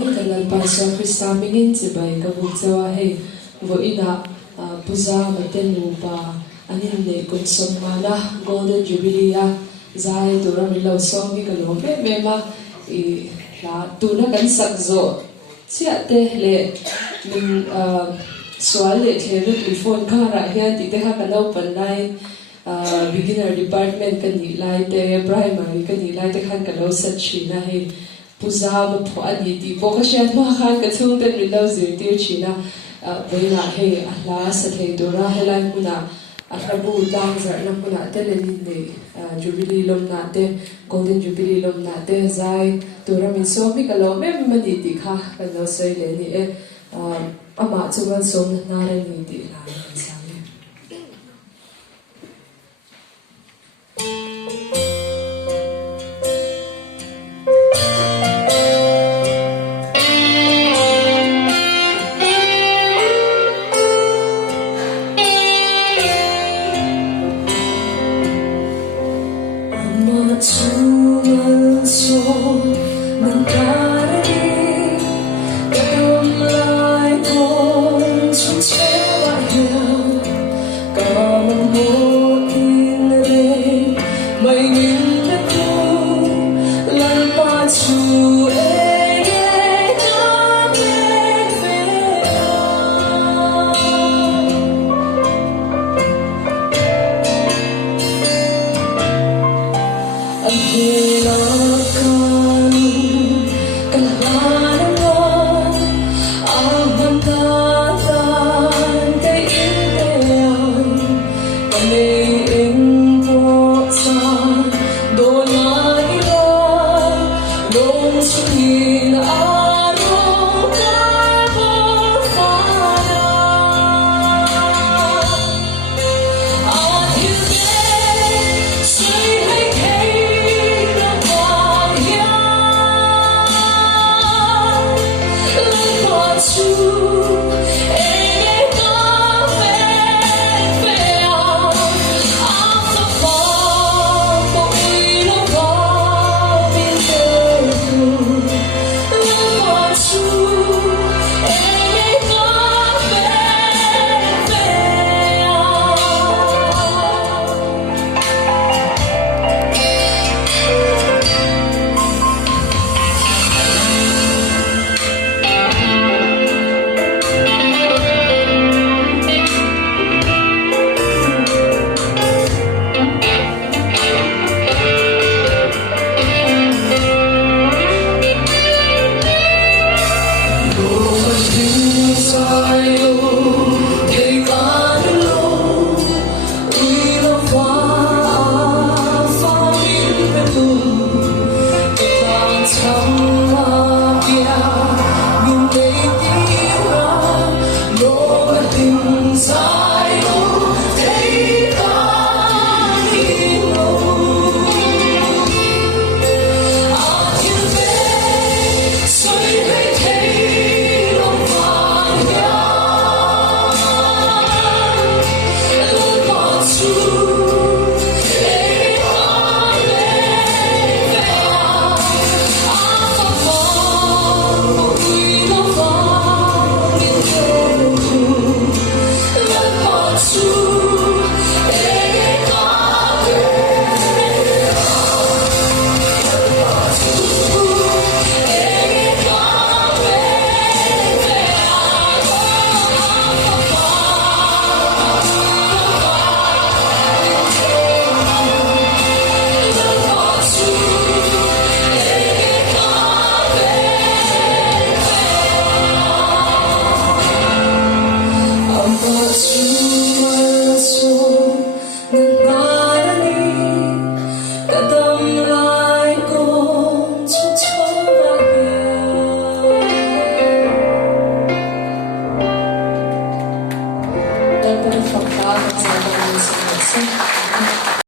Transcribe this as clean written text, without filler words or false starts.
Kalal Pastor Krista mingin sibay kabuk zawa hey vo ina puza maten lupa anin ne kunsom mana golden jubilee zai tura milau song mi kalom me ma I la tuna kan sakzo chia te le min swal le thele telephone khara hian ti te ha kalau panai beginner department kan ni lai te primary kan ni lai te khan kalau sat china he puza ma pho ani ti bo ka shan ma khan ka chung ten milau zir tir china boina he ala sa the dora helai muna atrabu dang zar nam muna te le ni ne jubilee lom na te golden jubilee lom na te zai tura min so mi kalo me mani ti kha kan lo sai le ni e ama chuan som na ra ni ti la sa Cuman so mengkarani ketumlai kong chung cewa hiang kamu moin re mai ngin aku lampa chu sorry.